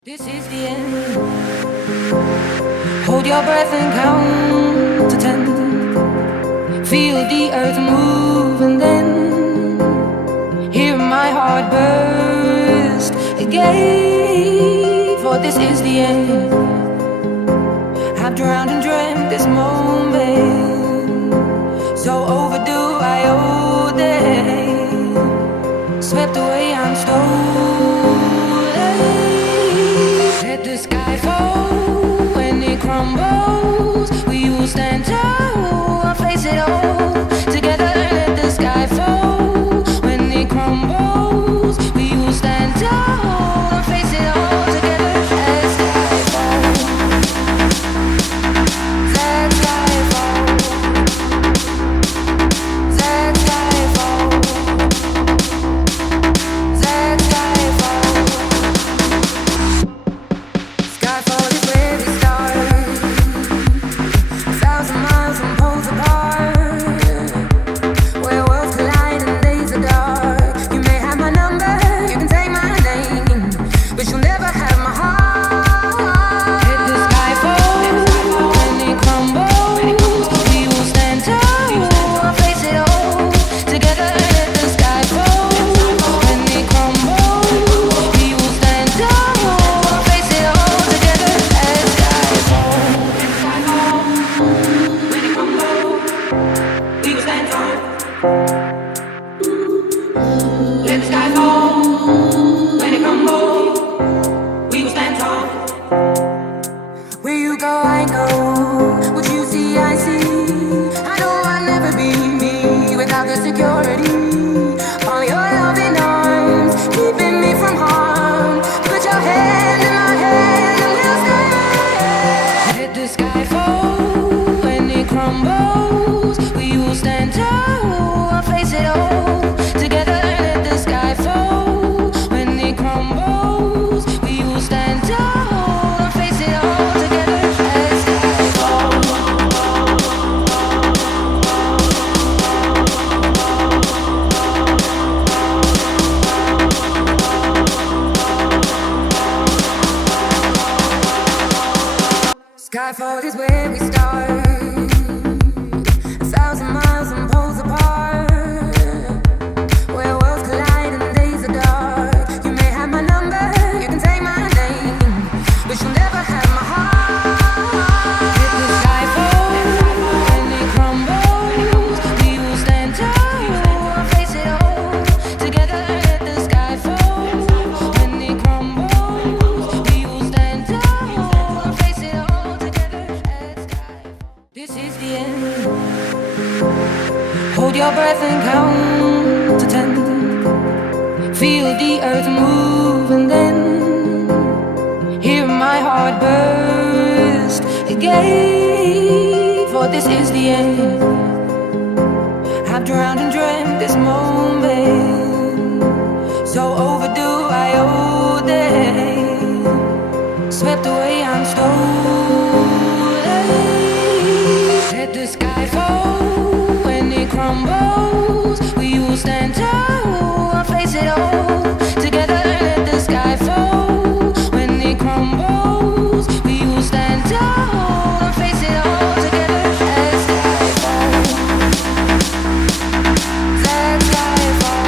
This is the end. Hold your breath and count to 10. Feel the earth move and then hear my heart burst again. For this is the end. I've drowned and dreamt this moment, so overdue I owe day. Swept away, I'm stolen. Let the sky fall when it crumbles. We will stand tall and face it all together. Let the sky fall when it crumbles. We will stand tall and face it all together. Let sky fall. Let sky fall. Let sky fall. Let sky fall. Skyfall is where we start. 1,000 miles from poles apart, where worlds collide and days are dark. You may have my number, you can take my name, but you'll never have my heart. Let the sky fall when it crumbles. We will stand tall and face it all together. Let the sky fall when it crumbles. We will stand tall and face it all together. Let the sky fall. When it crumbles, we will stand tall. Let the sky fall. When it crumbles, we will stand tall. Where you go, I know. What you see, I see. I know I'll never be me without the security. All your loving arms keeping me from harm. Put your hand in my hand and we'll stay. Let the sky fall when it crumbles. We will stand tall and face it all together. Let the sky fall when it crumbles. We will stand tall and face it all together. Let the sky fall. Skyfall is where we start. 1,000 miles from poles apart, where worlds collide and days are dark. You may have my number, you can take my name, but you'll never have my heart. Let the sky fall when it crumbles. We will stand tall and face it all together. Let the sky fall when it crumbles. We will stand tall and face it all together. Let the sky fall. This is the end. Hold your breath and count to 10. Feel the earth move and then hear my heart burst again. For this is the end. I've drowned and dreamt this moment, so overdue I owe day. Swept away, I'm stolen. Let the sky fall when it crumbles. We will stand tall and face it all together. Let the sky fall when it crumbles. We will stand tall and face it all together. Let the sky fall. Let the sky fall.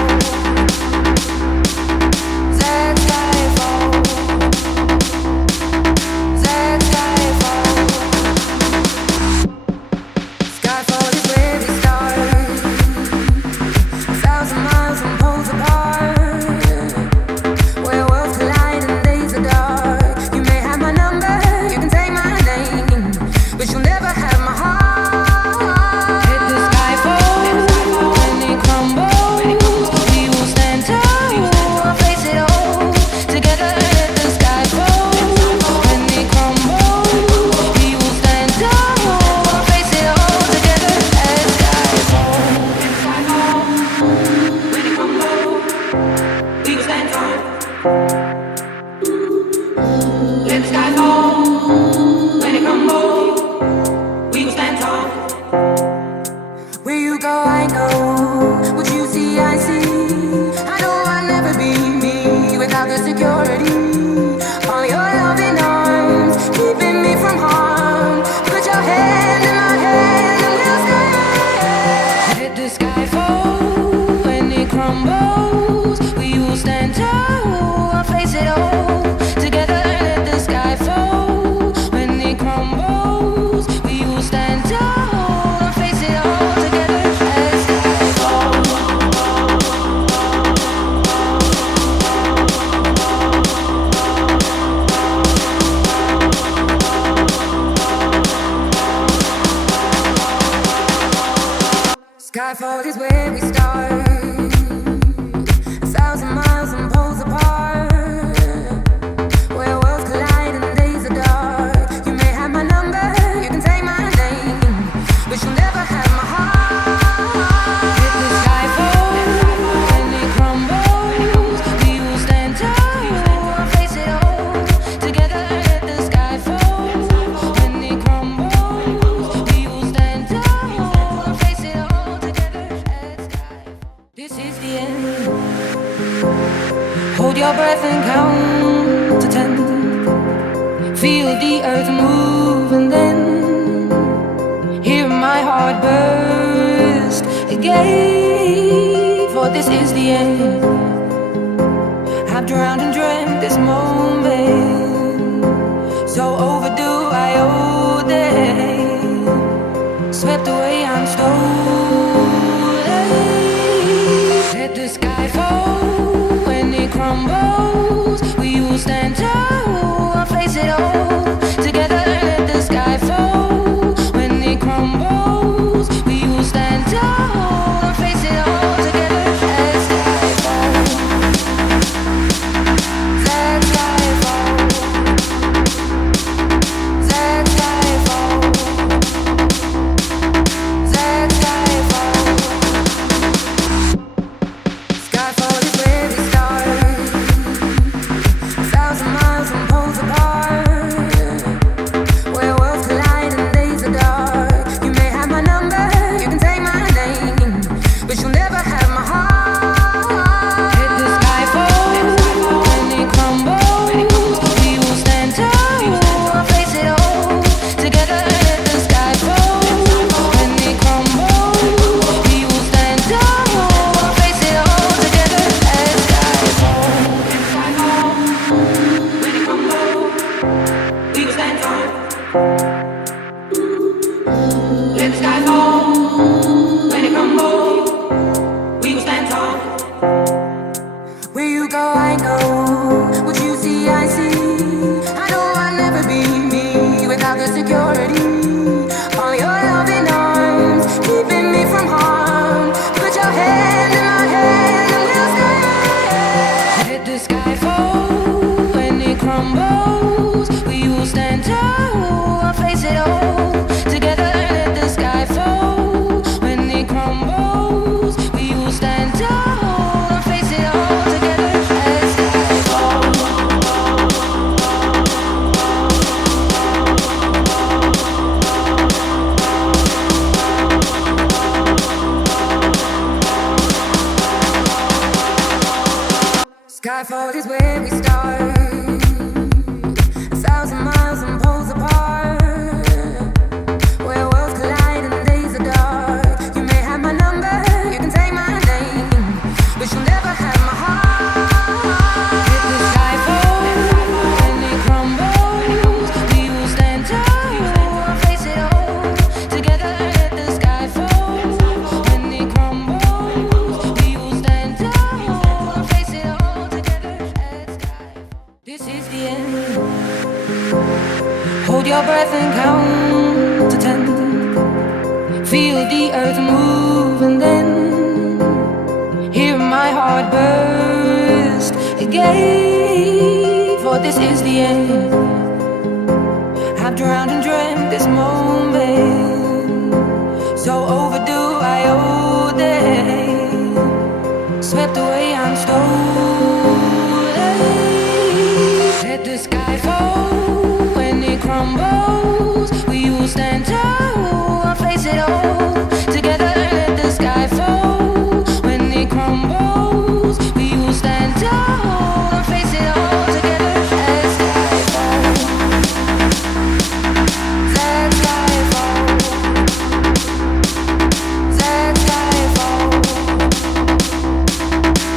crumbles, we will stand tall and face it all together. Let the sky fall. When it crumbles, we will stand tall and face it all together. Let Skyfall. Skyfall is where we start, 1,000 miles and poles apart, where worlds collide and days are dark. You may have my number, you can take my name, but you'll never have my heart. Hit the skyfall, when it crumbles, we will stand tall and face it all together. Hit the skyfall, when it crumbles, we will stand tall and face it all together. This is the end. Hold your breath and count to 10. Feel the earth move and then hear my heart burst again. For this is the end. I've drowned and dreamt this moment, so overdue I owe day. Swept away, I'm stolen. Let the sky fall. When it crumbles, we will stand tall and face it all together. Let the sky fall. When it crumbles, we will stand tall and face it all together. Let sky fall. Let sky fall. Let sky fall. Let sky fall. Skyfall is where we start, 1,000 miles and poles apart, where worlds collide and days are dark. You may have my number, you can take my name, but you'll never have my heart. Hit the skyfall, when it crumbles, we will stand tall and face it all together. Hit the skyfall, when it crumbles, we will stand tall and face it all together. Let skyfall. When it crumbles, we will stand tall. Let the sky fall. When it crumbles, we will stand tall. Where you go, I know. What you see, I see. I know I'll never be me without the security. All your loving arms keeping me from harm. Put your hand in my hand and we'll stay. Let the sky fall. When it crumbles, we will stand tall and face it all together. Let the sky fall. When it crumbles, we will stand tall and face it all together. Let sky fall. Skyfall is where we start, 1,000 miles and poles apart, where worlds collide and days are dark. You may have my number, you can take my name, but you'll never have my heart. Hit the skyfall, when it crumbles, we will stand tall and face it all together. Let the sky fall. When it crumbles, we will stand tall and face it all together. Let sky. This is the end. Hold your breath and count to 10. Feel the earth move and then hear my heart burst again. For this is the end. I've drowned and dreamt this moment, so overdue I owe day. Swept away, I'm stolen. Let the sky fall. When it crumbles, we will stand tall and face it all together. Let the sky fall. When it crumbles, we will stand tall and face it all together. Let sky fall. Let sky fall. Let sky fall.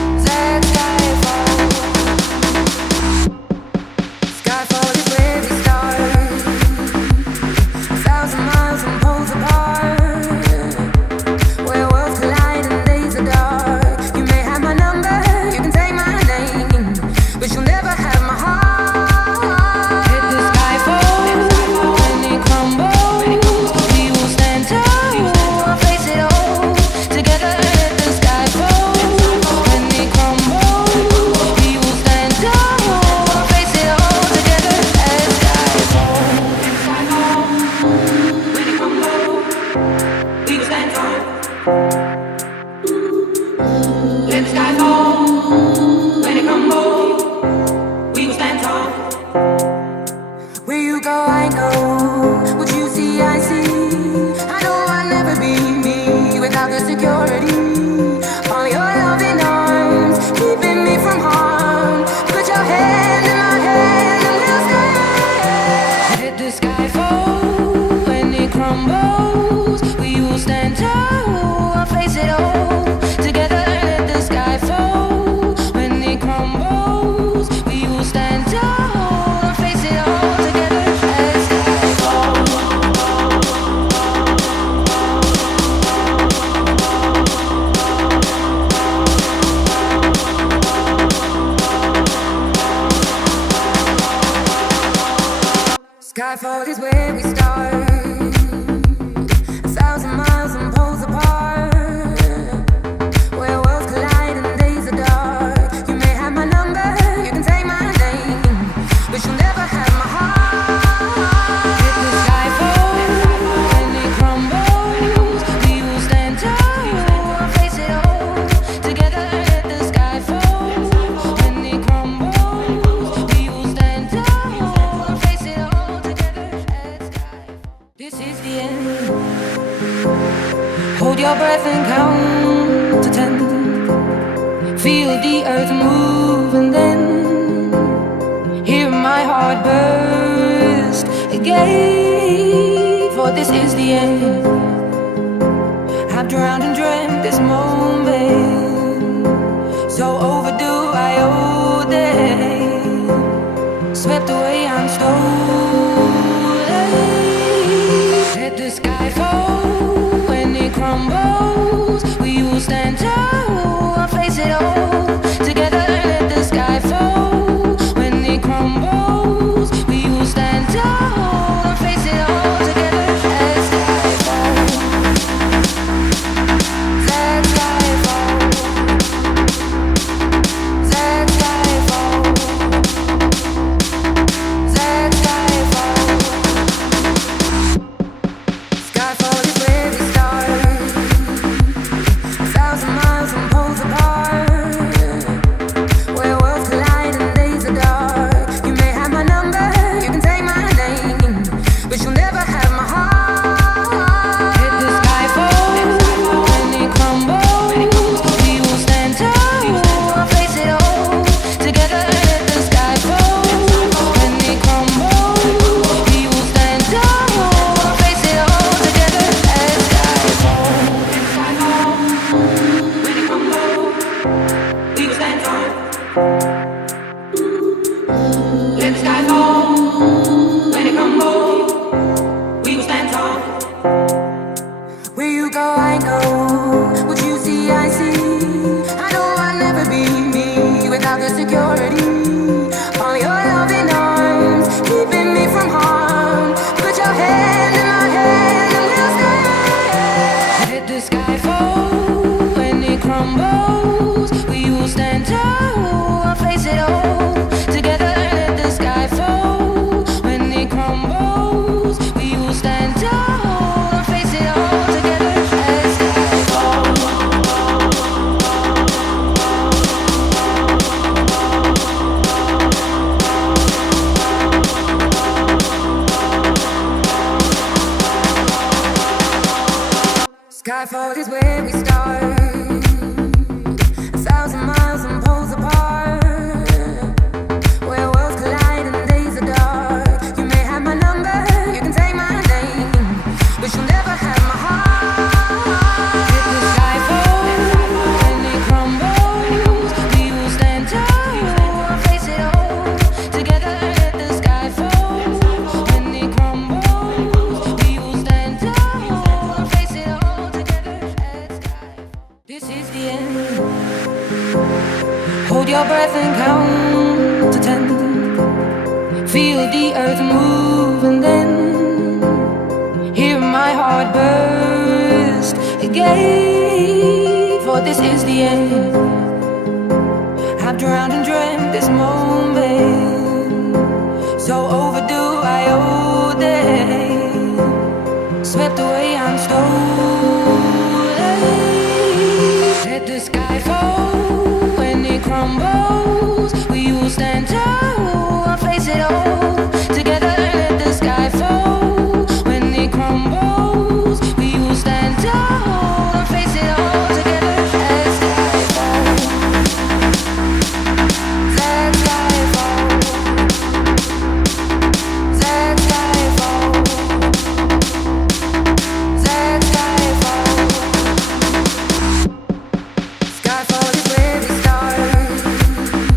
crumbles, we will stand tall and face it all together as Skyfall. Skyfall is where we start, 1,000 miles and poles apart, where worlds collide and days are dark. You may have my number, you can take my name, but you'll never have my heart. Hit the skyfall, when it crumbles, we will stand tall and face it all together. Hit the skyfall, when it crumbles, we will stand tall and face it all together at Skyfall. This is the end. Hold your breath and count to 10. Feel the earth move and then hear my heart burst again. For this is the end. I've drowned and dreamt this moment, so overdue I owe day. Swept away, I'm stolen. Let the sky fall when it crumbles. We will stand tall and face it all together. Let the sky fall when it crumbles. We will stand tall and face it all together as Skyfall. Let Skyfall. Let Skyfall. Let Skyfall. Skyfall is where we start, 1,000 miles and poles apart, where worlds collide and days are dark. You may have my number, you can take my name, but you'll never have my heart. Hit the skyfall, when it crumbles, we will stand tall and face it all together. Hit the skyfall, when it crumbles, we will stand tall and face it all together as Skyfall. When it crumbles, we will stand tall. Let the sky fall. When it crumbles, we will stand tall. Where you go, I go. What you see, I see. I know I'll never be me without the security. All your loving arms keeping me from harm. Put your hand in my hand and we'll stay. Let the sky fall when it crumbles. We will stand tall and face it all together. Let the sky fall when it crumbles. We will stand tall and face it all together as Skyfall. Skyfall is where we start, 1,000 miles and poles apart, where worlds collide and days are dark. You may have my number, you can take my name, but you'll never have my heart. Hit the skyfall, when it crumbles, we will stand tall and face it all together. Let the skyfall, when it crumbles, we will stand tall and face it all together as Skyfall. This is the end. Hold your breath and count to 10. Feel the earth move and then hear my heart burst again. For this is the end. I've drowned and dreamt this moment, so overdue I owe day. Swept away, I'm stolen. Let the sky fall when it crumbles. We will stand tall and face it all together. Let the sky fall when it crumbles. We will stand tall and face it all together as Skyfall. Let Skyfall. Let Skyfall. Let Skyfall. Skyfall is where we start,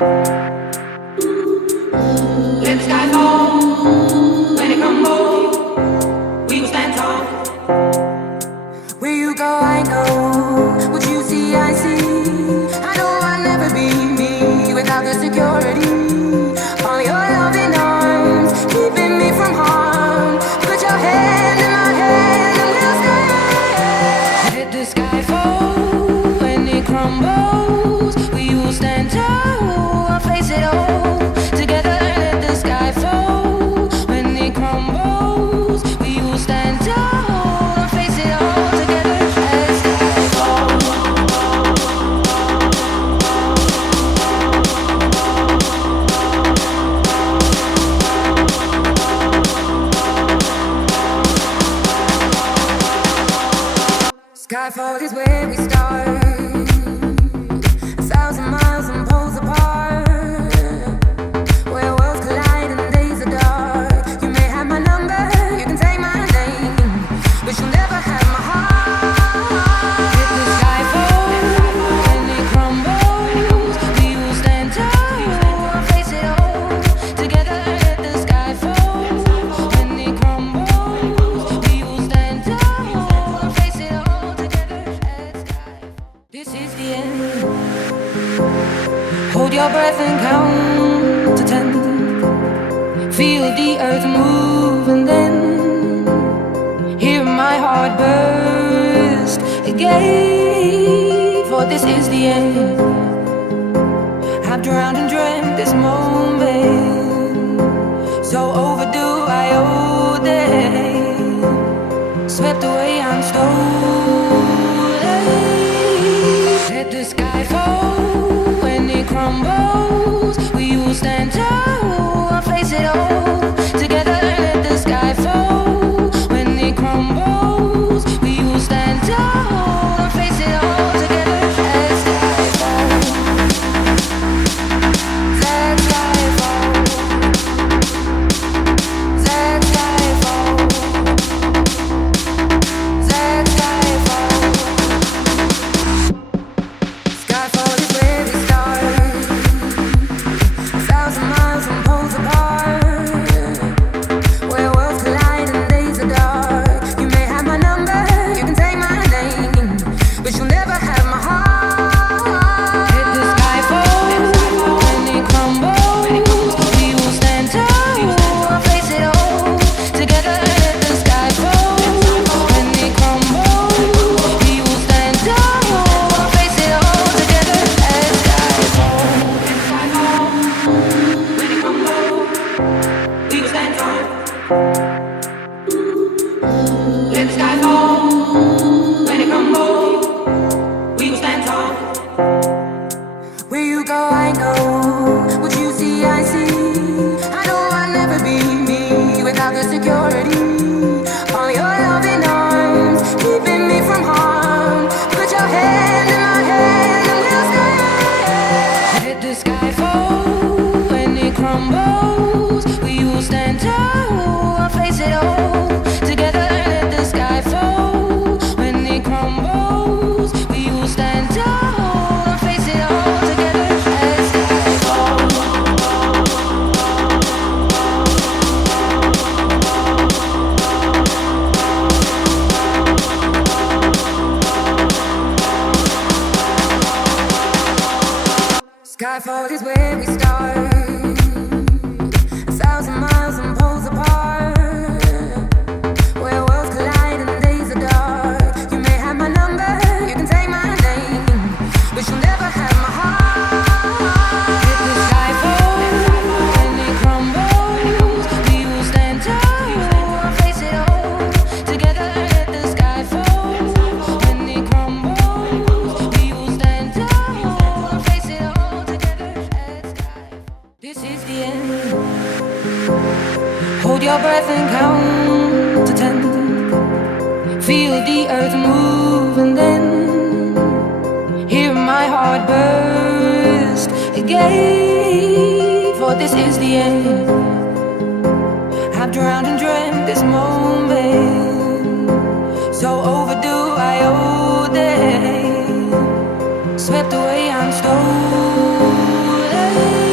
Let the sky fall when it crumbles. We will stand tall. Where you go, I go. What you see, I see. I know I'll never be me without the security. All your loving arms keeping me from harm. Put your hand in my hand and we'll stay. Let the sky fall when it crumbles. We will stand tall. I'll face it all together. Let the sky fall when it crumbles. We will stand tall. I'll face it all together. Let the sky fall. Skyfall is where we start. 1,000 miles and poles apart. Where worlds collide and days are dark. You may have my number, you can take my name, but you'll never have my heart. Hit the skyfall when it crumbles. We will stand tall, I'll face it all together. Let the skyfall when it crumbles. We will stand tall, I'll face it all together. Let skyfall. This is the end. Hold your breath and count to 10. Feel the earth move and then hear my heart burst again. For this is the end. I've drowned and dreamt this moment, so overdue I owe it. Swept away, I'm stolen. Let the sky fall when it crumbles. We will stand tall, I'll face it all together. Let the sky fall when it crumbles. We will stand tall, I'll face it all together. Let the sky fall. Let the sky fall. Let the sky fall. Let the sky fall. Skyfall is where we start. 1,000 miles and poles apart. Where worlds collide and days are dark. You may have my number, you can take my name, but you'll never have my heart. Hit the skyfall when it crumbles. We will stand tall, I'll face it all together. Let the skyfall when it crumbles. We will stand tall, I'll face it all together. Let the skyfall. When it crumbles, we will stand tall. Let the sky fall. When it crumbles, we will stand tall. Where you go, I go. What you see, I see. I know I'll never be me without the security. All your loving arms keeping me from harm. Put your hand in my hand and we'll stay. Let the sky fall when it crumbles. We will stand tall, I'll face it all together. Let the sky fall when it crumbles. We will stand tall, I'll face it all together. Let the sky fall. Skyfall is where we start. 1,000 miles and poles apart. Where worlds collide and days are dark. You may have my number, you can take my name, but you'll never have my heart. Hit the skyfall when it crumbles. We will stand tall, I'll face it all together. Let the sky fall when it crumbles. We will stand tall, I'll face it all together. Let the sky fall. This is the end. Hold your breath and count to 10. Feel the earth move and then hear my heart burst again. For this is the end. I've drowned and dreamt this moment, so overdue I owe it. Swept away, I'm stolen.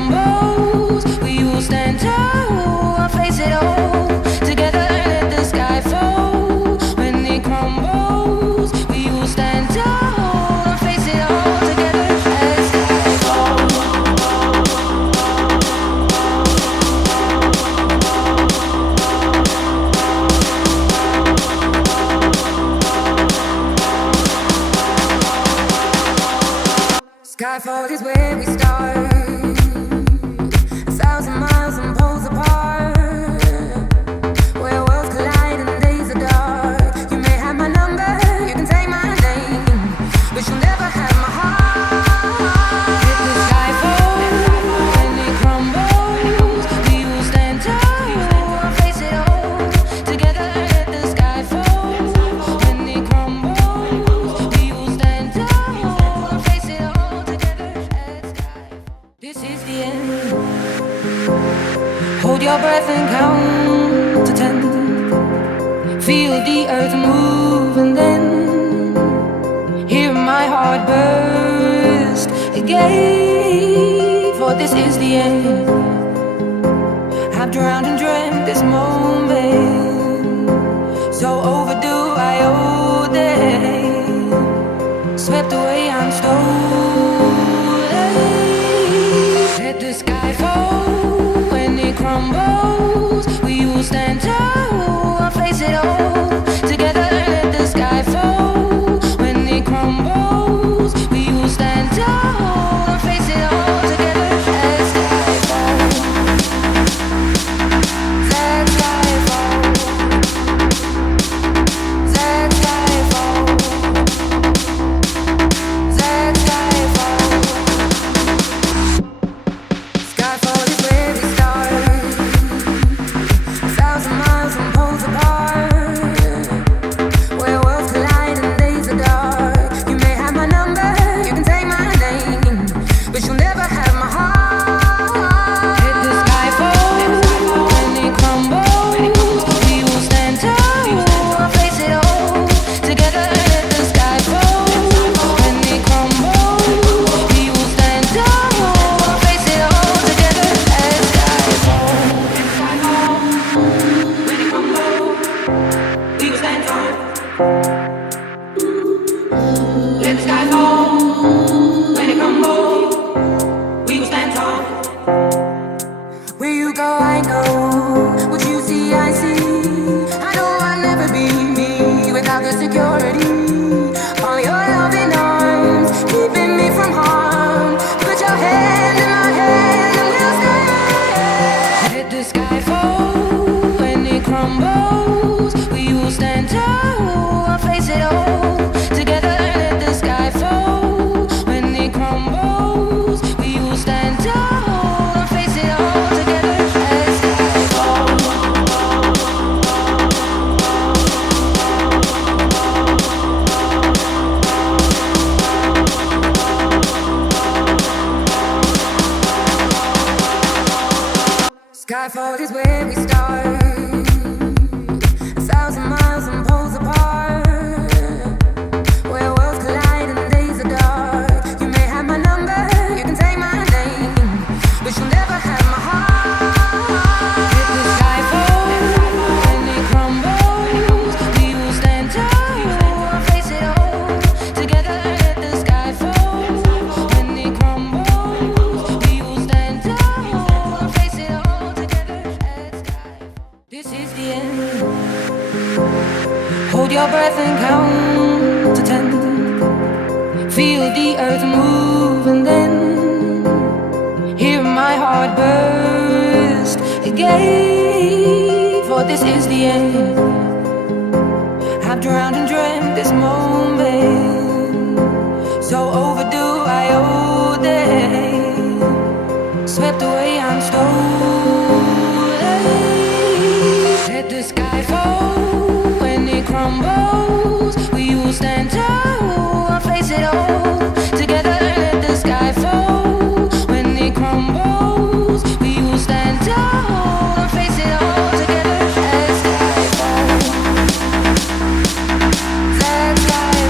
crumbles, we will stand tall, face it all together. Let the sky fall. When it crumbles, we will stand tall, face it all together. Let the sky fall. Skyfall is where we start. 1,000 miles and poles apart, where worlds collide and days are dark. You may have my number, you can take my name, but you'll never have my heart. Hit the skyfall, when it crumbles, we will stand tall, face it all together. Let the sky fall. When it crumbles, we will stand tall, face it all together. This is the end. Hold your breath and count to 10. Feel the earth move and then hear my heart burst again. For this is the end. I've drowned and dreamt this moment, so overdue I owe it. Swept away, I'm stolen. Let the sky fall. When it crumbles, we will stand tall, face it all together. Let the sky fall. When it crumbles, we will stand tall, face it all together. Let the sky fall. Let the sky fall. Let the sky fall. Let the sky fall. Skyfall is where we start. 1,000 miles and poles apart, where worlds collide and days are dark. You may have my number, you can take my name, but you'll never have my heart. Hit the skyfall, when it crumbles, we will stand tall, face it all together. Let the sky fall. When it crumbles, we will stand tall, face it all together. Let the sky fall. When it crumbles, we will stand tall. Let the sky fall. When it crumbles, we will stand tall. Where you go, I go. What you see, I see. I know I'll never be me without the security. All your loving arms keeping me from harm. Put your hand in my hand and we'll stand. Let the sky fall. When it crumbles, we will stand tall, face it all together. Let the sky fall. When it crumbles, we will stand tall, face it all together. Let the sky fall. Skyfall is where we start. 1,000 miles and poles apart, where worlds collide and days are dark. You may have my number, you can take my name, but you'll never have my heart. Hit the skyfall. When it crumbles, we will stand tall, face it all together. Let the sky fall. When it crumbles, we will stand tall, face it all together. Let the sky fall. This is the end. Hold your breath and count to 10. Feel the earth move and then hear my heart burst again. For this is the end. I've drowned and dreamt this moment, so overdue I owe it. Swept away, I'm stolen. Let the sky fall. When it crumbles, we will stand tall, face it all together. Let the sky fall. When it crumbles, we will stand tall, face it all together. Let the sky fall. Let the sky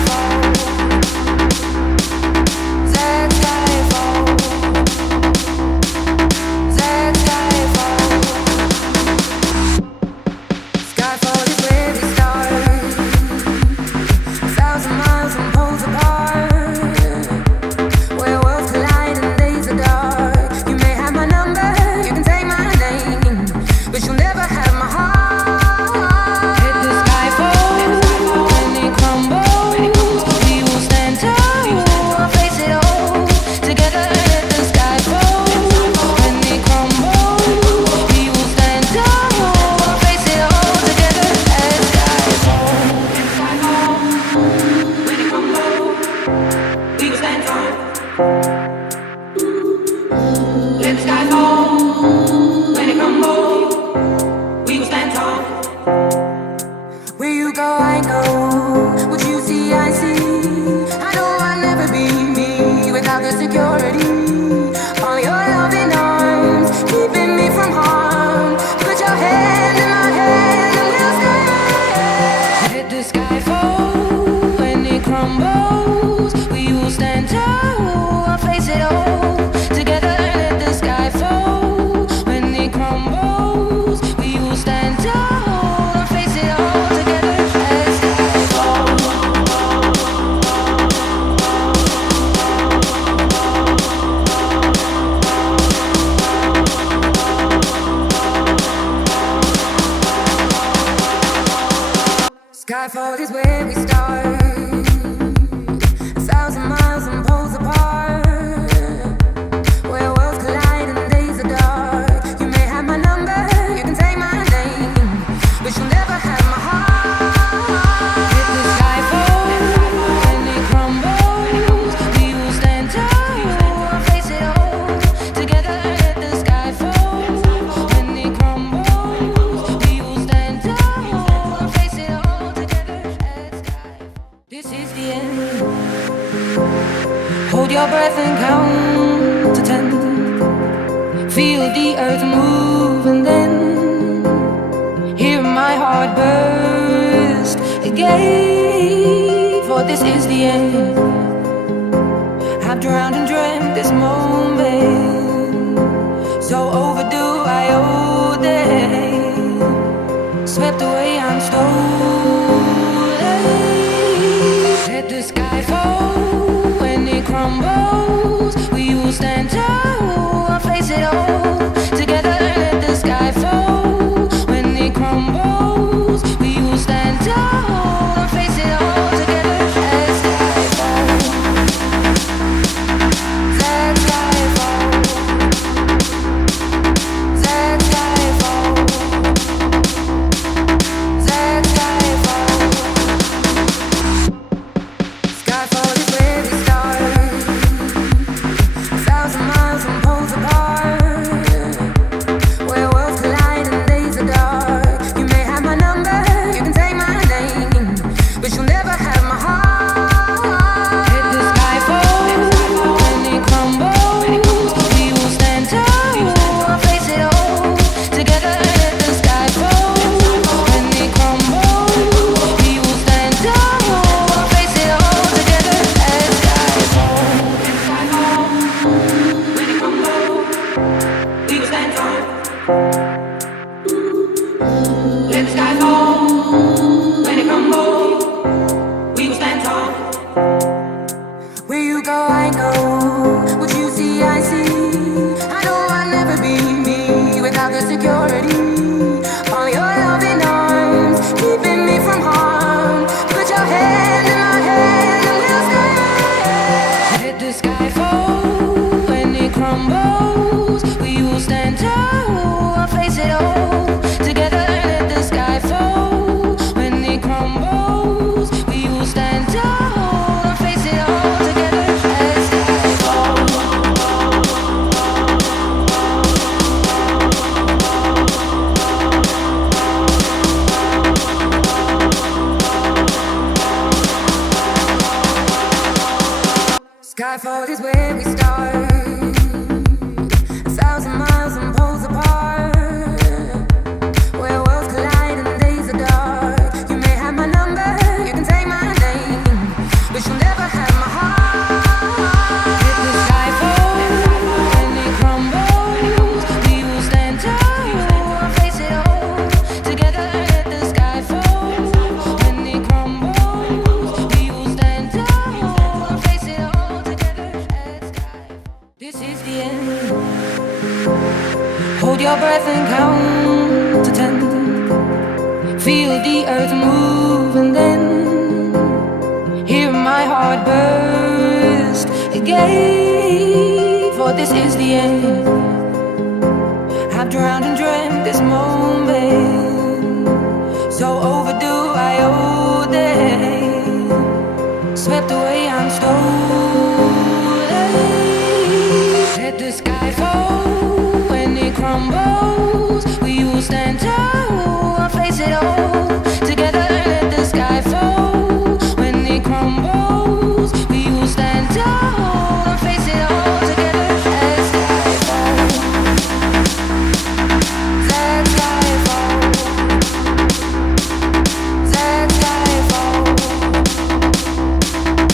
crumbles, we will stand tall and face it all together. Let the sky fall. When it crumbles, we will stand tall and face it all together. Let the sky fall. Skyfall is where we start. 1,000 miles and poles apart, where worlds collide and days are dark. You may have my number, you can take my name, but you'll never have my heart. Hit the skyfall, when it crumbles, we will stand tall and face it all together. Let the sky fall. When it crumbles, we will stand tall and face it all together. This is the end. Hold your breath and count to 10. Feel the earth move and then hear my heart burst again. For this is the end. I've drowned and dreamt this moment, so overdue I owe day. Swept away, I'm stolen. Let the sky fall. When it crumbles, we will stand tall and face it all together. Let the sky fall. When it crumbles, we will stand tall and face it all together. Let the sky fall. Let the sky fall. Let the sky fall. Let the sky fall. Skyfall is where we start. 1,000 miles and poles apart, where worlds collide and days are dark. You may have my number, you can take my name, but you'll never have my heart. Hit the skyfall, when it crumbles, we will stand tall and face it all together. Let the sky fall. When it crumbles, we will stand tall and face it all together. Let the sky fall. When it crumbles, we will stand tall. Let the sky fall. When it crumbles, we will stand tall. Where you go, I know. What you see, I see. I know I'll never be me without the security. All your loving arms keeping me from harm. Put your hand in my hand and we'll stand. Let the sky fall. When it crumbles, we will stand tall and face it all together. Let the sky fall. When it crumbles, we will stand tall and face it all together. Let the sky fall. Skyfall is where we start. 1,000 miles and poles apart, where worlds collide and days are dark. You may have my number, you can take my name, but you'll never have my heart. Hit the skyfall. When it crumbles, we will stand tall and face it all together. Let the sky fall. When it crumbles, we will stand tall and face it all together. This is the end. Hold your breath and count to 10. Feel the earth move and then hear my heart burst again. For this is the end. I've drowned and dreamt this moment, so overdue I owe day. Swept away, I'm stolen. Let the sky fall. When it crumbles, we will stand tall and face it all together. Let the sky fall. When it crumbles, we will stand tall and face it all together. Let the sky fall. Let the sky fall. Let the sky fall.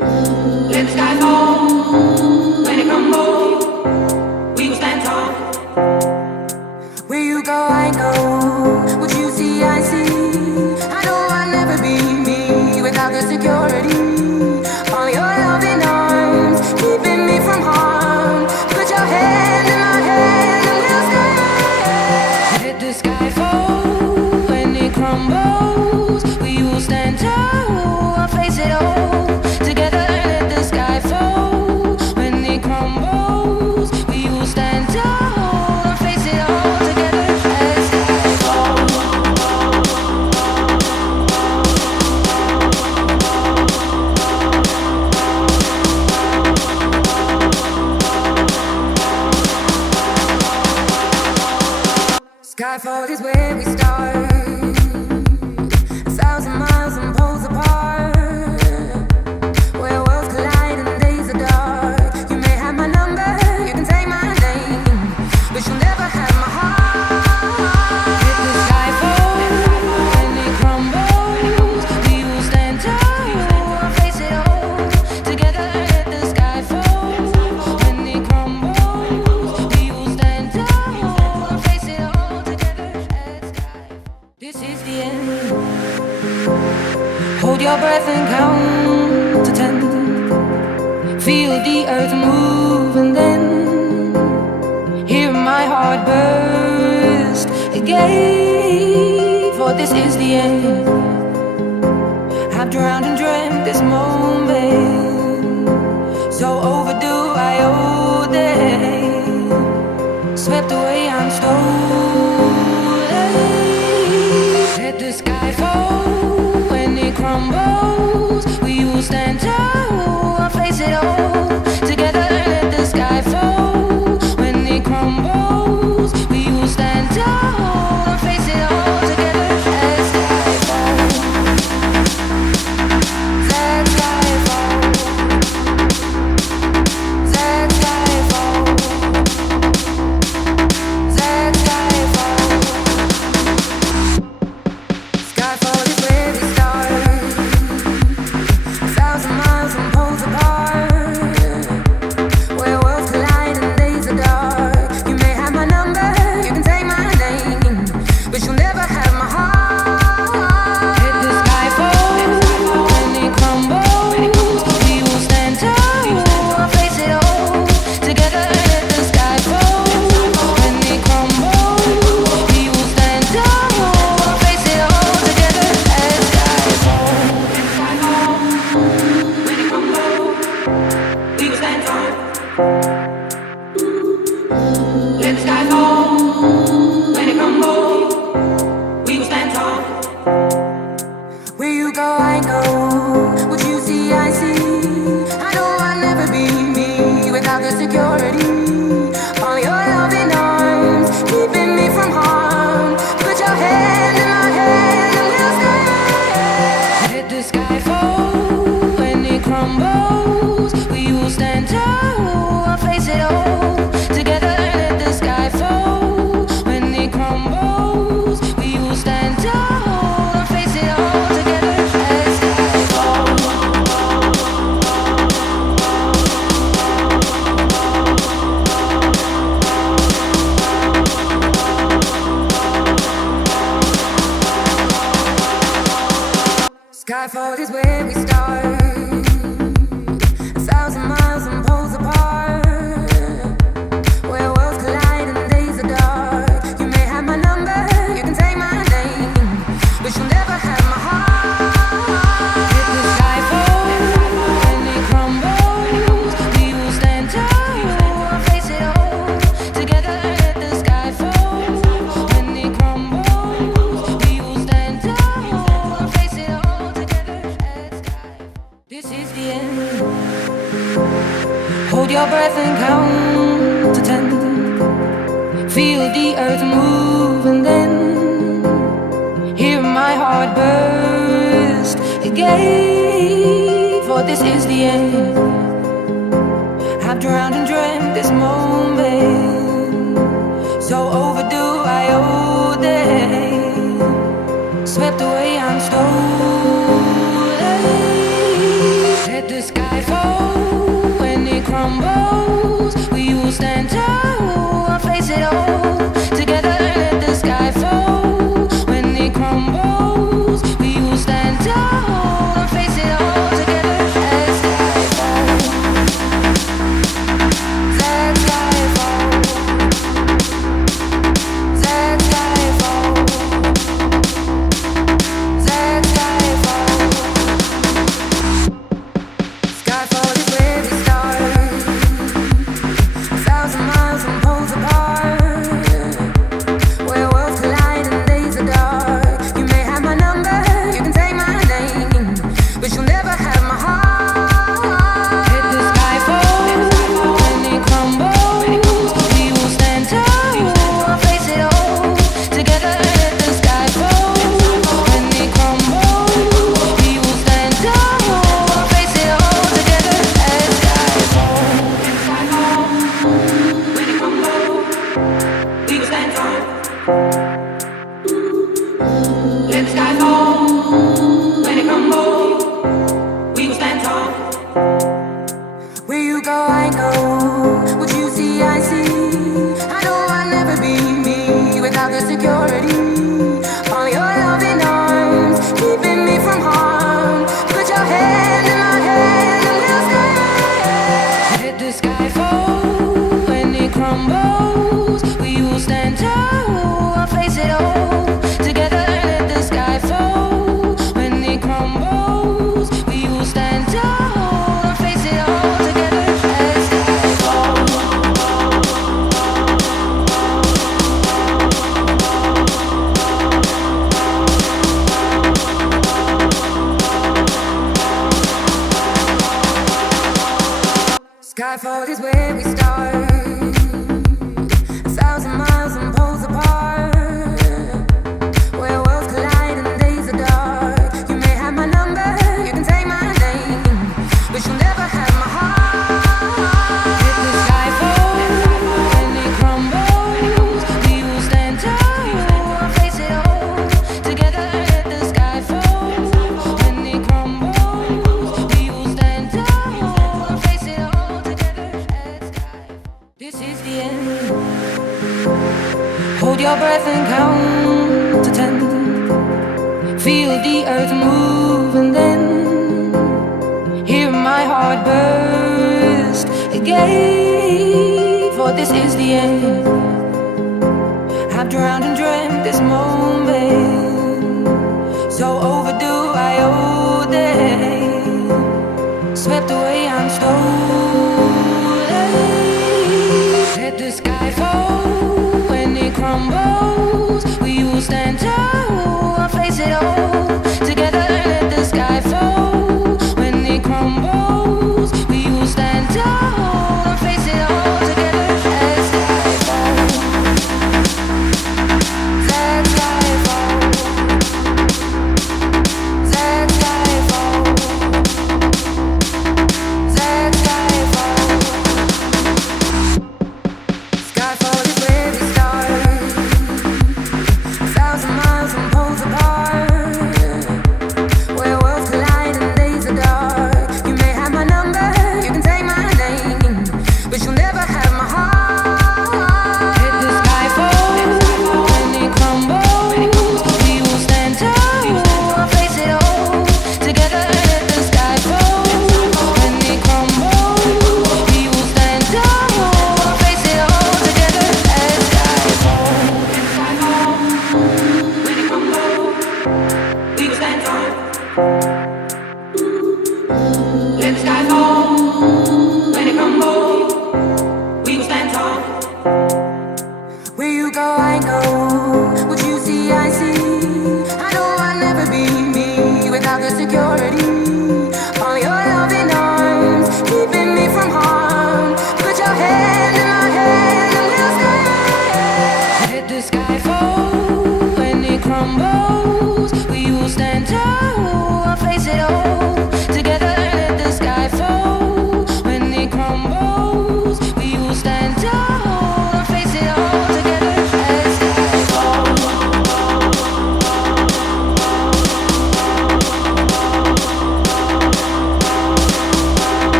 Let the sky fall, when it crumbles, we will stand tall. Where you go, I go. What you see, I see. I know I'll never be me without the security. All your loving arms, keeping me from harm. Put your hand in my hand and we'll stand. Let the sky fall, when it crumbles, we will stand tall. I'll face it all together. Let the sky fall, when it crumbles, we will stand tall. I'll face it all together. Let the sky fall. Skyfall is where we start. 1,000 miles and poles apart, where worlds collide and days are dark. You may have my number, you can take my name, but you'll never have my heart. Let the sky fall, when it crumbles, we will stand tall. I'll face it all together. Let the sky fall, when it crumbles, we will stand tall. I'll face it all together. Let the sky fall. This is the end. Hold your breath and count to 10. Feel the earth move and then hear my heart burst again. For this is the end. I've drowned and dreamt this moment, so overdue I owe day. Swept away, I'm stolen. Let the sky fall, when it crumbles, we will stand tall. I'll face it all together. Let the sky fall, when it crumbles, we will stand tall. I'll face it all together. Let the sky fall. Let the sky fall. Let the sky fall. Let the sky fall. Skyfall is where we start. 1,000 miles and poles apart, where worlds collide and days are dark. You may have my number, you can take my name, but you'll never have my heart. Let the sky fall, when it crumbles, we will stand tall. I'll face it all together. Let the sky fall, when it crumbles, we will stand tall. I'll face it all together. Let the sky fall. When it crumbles, we will stand tall. Let the sky fall. When it crumbles, we will stand tall. Where you go, I go. What you see, I see. I know I'll never be me without the security. All your loving arms, keeping me from harm. Put your hand in my hand and we'll stand. Let the sky fall, when it crumbles, we will stand tall. I'll face it all together. Let the sky fall, when it crumbles, we will stand tall. I'll face it all together. Let the sky fall. Skyfall is where we start. 1,000 miles and poles apart, where worlds collide and days are dark. You may have my number, you can take my name, but you'll never have my heart. Let the sky fall, when it crumbles, we will stand tall. I'll face it all together. Let the sky fall, when it crumbles, we will stand tall. I'll face it all together. Let the sky fall. This is the end. Hold your breath and count to 10. Feel the earth move and then hear my heart burst again. For this is the end. I've drowned and dreamt this moment, so overdue I owe day. Swept away, I'm stolen. Let the sky sky fall, when it crumbles, we will stand tall and face it all together. Let the sky fall, when it crumbles, we will stand tall and face it all together. Let sky fall, let sky fall, let sky fall, let sky fall. Skyfall is where we start, 1,000 miles from poles apart, where worlds collide and days are dark. You may have my number, you can take my name, but you'll never have my heart. Hit the skyfall, when it crumbles, we will stand tall, we'll face it all together. Hit the skyfall, when it crumbles, we will stand tall, we'll face it all together. Let skyfall, when it crumbles, we will stand tall. Let the sky fall, when it crumbles, we will stand tall. Where you go, I go. What you see, I see. I know I'll never be me without the security. All your loving arms keeping me from harm. Put your hand in my hand and we'll stay. Let the sky fall, when it crumbles, we will stand tall and face it all together. Let the sky fall, when it crumbles, we will stand tall and face it all together. Let sky fall. Skyfall is where we start, 1,000 miles and poles apart, where worlds collide and days are dark. You may have my number, you can take my name, but you'll never have my heart. Hit the skyfall, when it crumbles, we will stand tall and face it all together. Let the sky fall, when it crumbles, we will stand tall and face it all together. Let sky fall. This is the end. Hold your breath and count to 10. Feel the earth move and then hear my heart burst again. For this is the end. I've drowned and dreamt this moment, so overdue I owe day. Swept away, I'm stolen. Let the sky fall, when it crumbles, we will stand tall and face it all together. Let the sky fall, when it crumbles, we will stand tall and face it all together. Let sky fall, let sky fall, let sky fall, let sky fall. Skyfall is where we start, 1,000 miles from poles apart, where worlds collide and days are dark. You may have my number, you can take my name, but you'll never have my heart. Hit the skyfall, when it crumbles, we will stand tall and face it all together. Let the sky fall, when it crumbles, we will stand tall and face it all together. Let sky fall, when it crumbles, we will stand tall. Let the sky fall, when it crumbles, we will stand tall. Where you go, I go. What you see, I see. I know I'll never be me without the security. All your loving arms keeping me from harm. Put your hand in my hand and we'll stay. Let the sky fall, when it crumbles, we will stand tall and face it all together. Let the sky fall, when it crumbles, we will stand tall and face it all together. Let sky fall.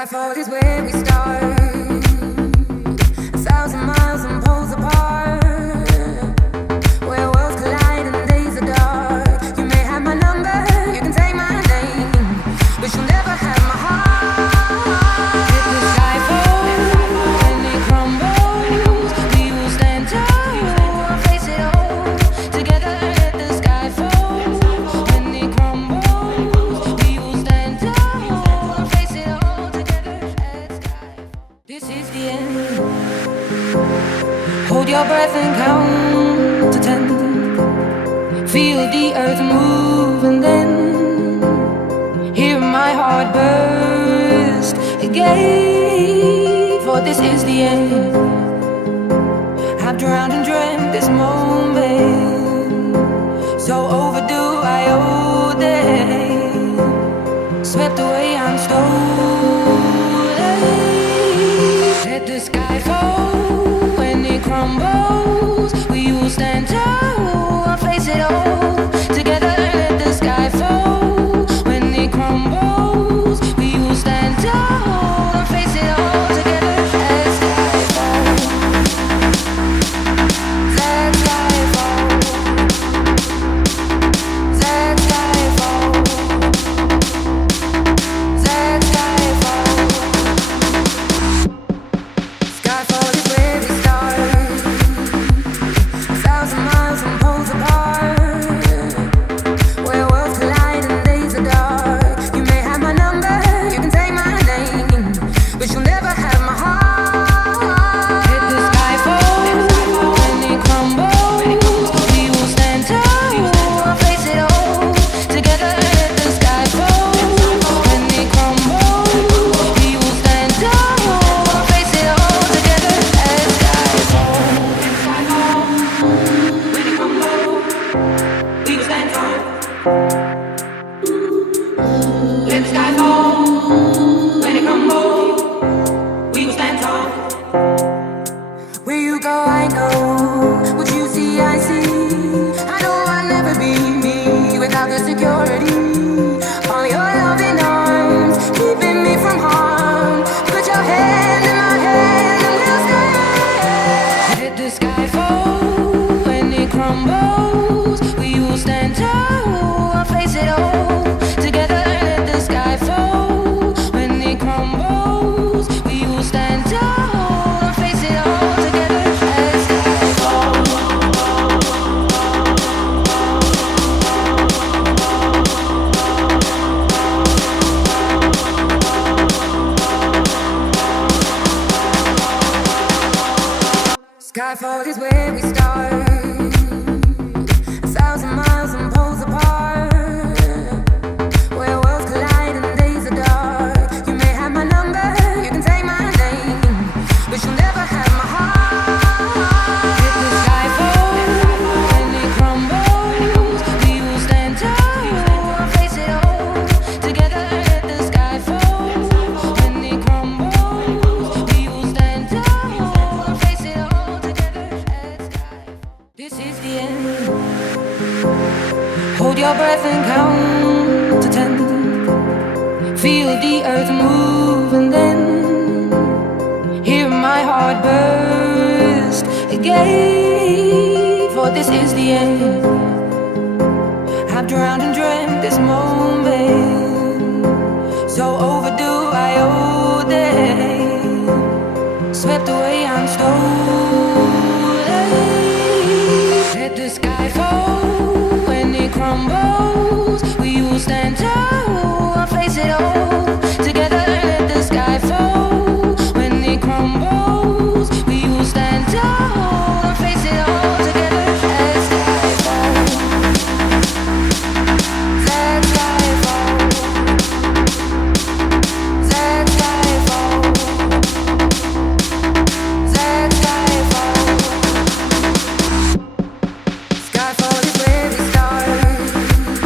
Skyfall is where we start. 1,000 miles and poles apart, where worlds collide and days are dark. You may have my number, you can take my name, but you'll never have my heart. Hit the skyfall, when it crumbles, we will stand tall, face it all together. Hit the skyfall, when it crumbles, we will stand tall, face it all together. This is the end. Hold your breath and count to 10. Feel the earth move and then hear my heart burst again. For this is the end. I've drowned and dreamt this moment, so overdue I owe day. Swept away, I'm stolen. Let the sky fall, when it crumbles, we will stand tall, face it all together. Let the sky fall, when it crumbles, we will stand tall, face it all together. Let sky fall, let sky fall, let sky fall, let sky fall. Skyfall is where we start. 1,000 miles and poles apart, where worlds collide and days are dark. You may have my number, you can take my name, but you'll never have my heart. Hit the skyfall, when it crumbles, we will stand tall, face it all together. Hit the skyfall, when it crumbles, we will stand tall, face it all together. Let skyfall, when it crumbles, we will stand tall. Let the sky fall, when it crumbles, we will stand tall. Where you go, I go. What you see, I see. I know I'll never be me without the security. All your loving arms keeping me from harm. Put your hand in my hand and we'll stand. Let the sky fall, when it crumbles, we will stand tall, face it all together. Let the sky fall, when it crumbles, we will stand tall, face it all together. Let sky fall. Skyfall is where we start. 1,000 miles and poles apart, where worlds collide and days are dark. You may have my number, you can take my name, but you'll never have my heart. Hit the skyfall, when it crumbles, we will stand tall, face it all together. Hit the skyfall, when it crumbles, we will stand tall, face it all together. This is the end. Hold your breath and count to 10. Feel the earth move and then hear my heart burst again. For this is the end. I've drowned and dreamt this moment, so overdue I owe day. Swept away, I'm stolen. Let the sky fall, when it crumbles, we will stand tall, face it all together. Let the sky fall, when it crumbles, we will stand tall, face it all together. Let sky fall, let sky fall, let sky fall, let sky fall. Skyfall is where we start.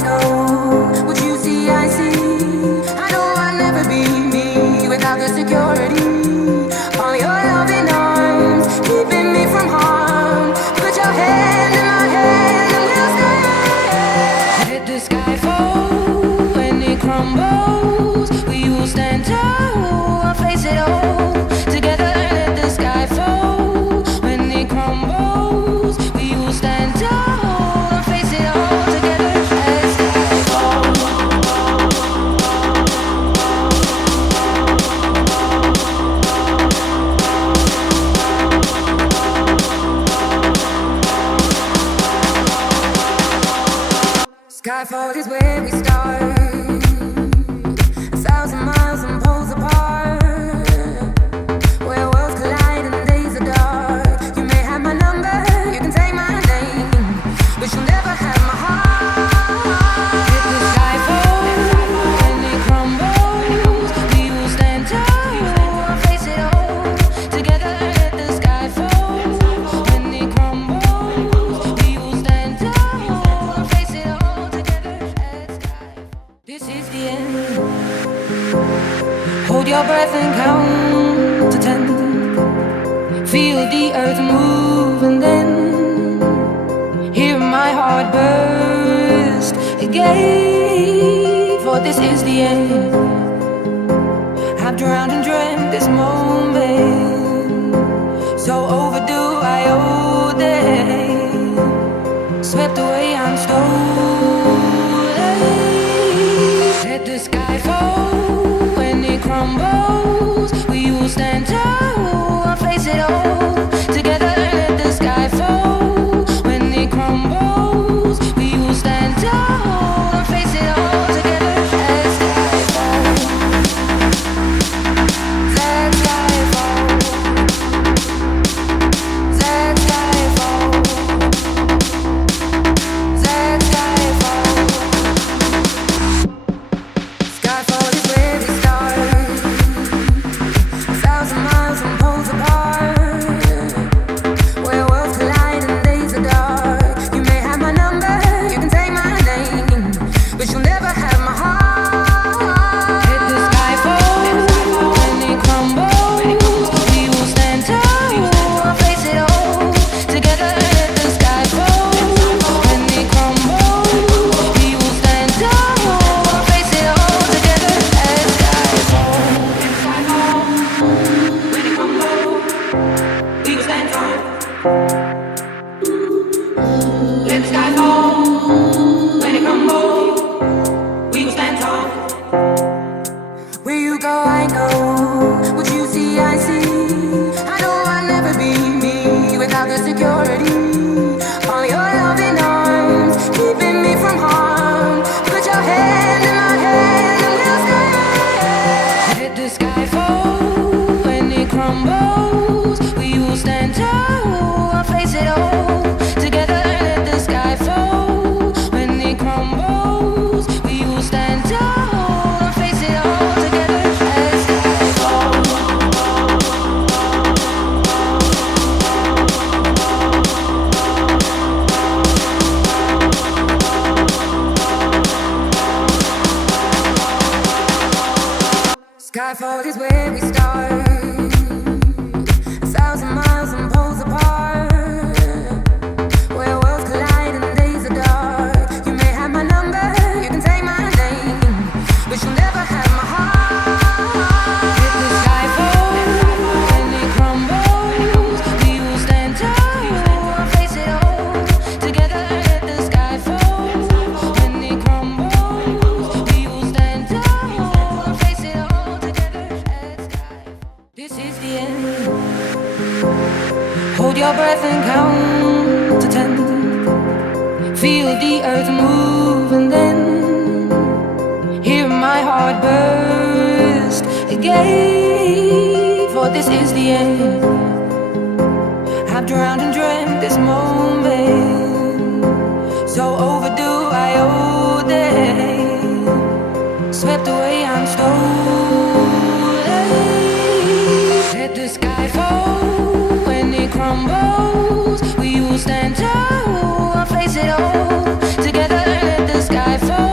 know what you see, I see. I know I'll never be me without the security. All your loving arms keeping me from harm. Put your hand in my hand and we'll stay. Let the sky fall when it crumbles. We will stand tall and face it all together. Let the sky fall when it crumbles. We will stand tall and face it all together. Let the sky fall. Skyfall is where we start. 1,000 miles and poles apart, where worlds collide and days are dark. You may have my number, you can take my name, but you'll never have my heart. Hit the skyfall when it crumbles. We will stand tall and face it all together. Let the skyfall when it crumbles. We will stand tall and face it all together. This is the end. Hold your breath and count to 10. Feel the earth move and then hear my heart burst again. For this is the end. I've drowned and dreamt this moment, so overdue I owe day. Swept away, I'm stolen. Let the sky fall when it crumbles. We will stand tall and face it all together. Let the sky fall when it crumbles. We will stand tall and face it all together. Let the sky fall. Let the sky fall. Let the sky fall. Let the sky fall. Skyfall is where we start. 1,000 miles and poles apart, where worlds collide and days are dark. You may have my number, you can take my name, but you'll never have my heart. Hit the skyfall when it crumbles. We will stand tall and face it all together. Let the sky fall when it crumbles. We will stand tall and face it all together. Let the sky fall. When it crumbles, we will stand tall. Let the sky fall. When it crumbles, we will stand tall. Where you go, I know. What you see, I see. I know I'll never be me without the security. All your loving arms keeping me from harm. Put your hand in my hand and we'll stay. Let the sky fall when it crumbles. We will stand tall and face it all together. Let the sky fall when it crumbles. We will stand tall and face it all together. Let the sky fall. Skyfall is where we start. 1,000 miles and poles apart, where worlds collide and days are dark. You may have my number, you can take my name, but you'll never have my heart. Hit the skyfall when it crumbles. We will stand tall and face it all together. Let the sky fall when it crumbles. We will stand tall and face it all together. Let the sky fall. This is the end. Hold your breath and count to 10. Feel the earth move and then hear my heart burst again. For this is the end. I've drowned and dreamt this moment, so overdue I owe day. Swept away, I'm stolen. Let the sky fall when it crumbles. We will stand tall and face it all together. Let the sky fall.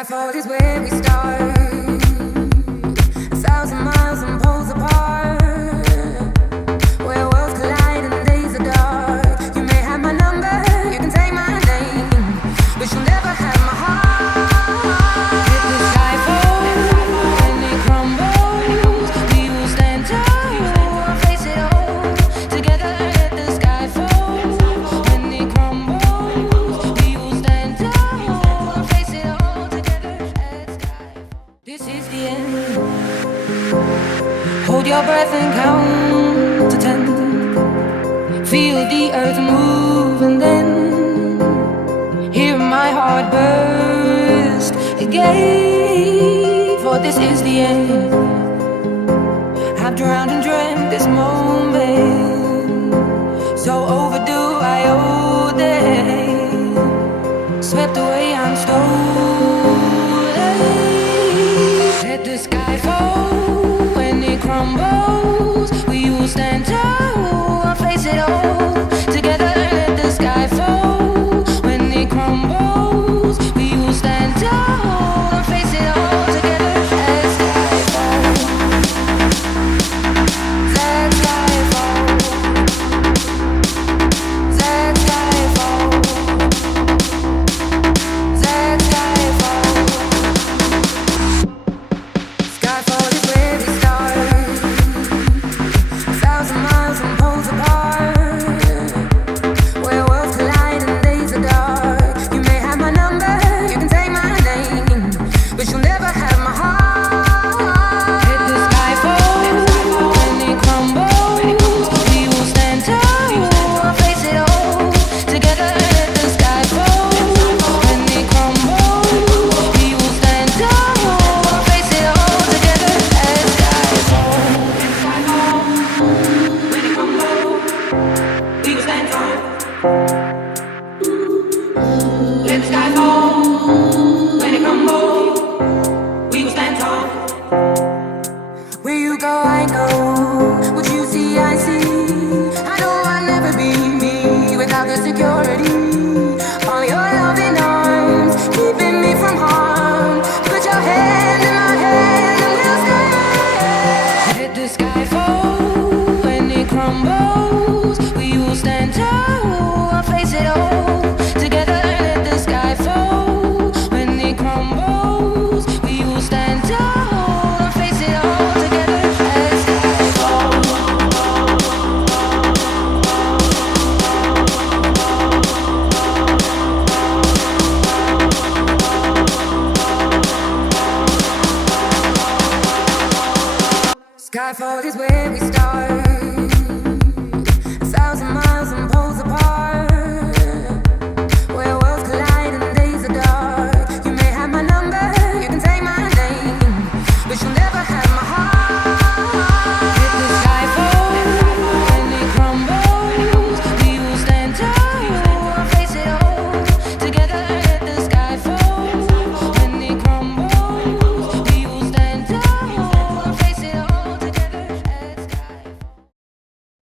Skyfall is where we start. 1,000 miles and poles apart, where worlds collide and days are dark. You may have my number, you can take my name, but you'll never have my heart. Hit the skyfall, when it crumbles, we will stand tall, face it all together. Hit the skyfall, when it crumbles, we will stand tall, face it all together. At skyfall, this is the end. Hold your breath and count to 10. Feel the earth move and then hear my heart burst again. For this is the end. I've drowned and dreamt this moment, so overdue I owe day. Swept away, I'm stolen. Let the sky fall when it crumbles. We will stand tall, face it all together. Let the sky fall when it crumbles. We will stand tall and face it all together. Let sky fall. Let sky fall. Let sky fall. Let sky fall. Skyfall is where we start. 1,000 miles and poles apart, where worlds collide and days are dark. You may have my number, you can take my name, but you'll never have my heart. Hit the skyfall, when it crumbles, we will stand tall, face it all together. Hit the skyfall, when it crumbles, we will stand tall, face it all together. At skyfall, when it crumbles, we will stand tall.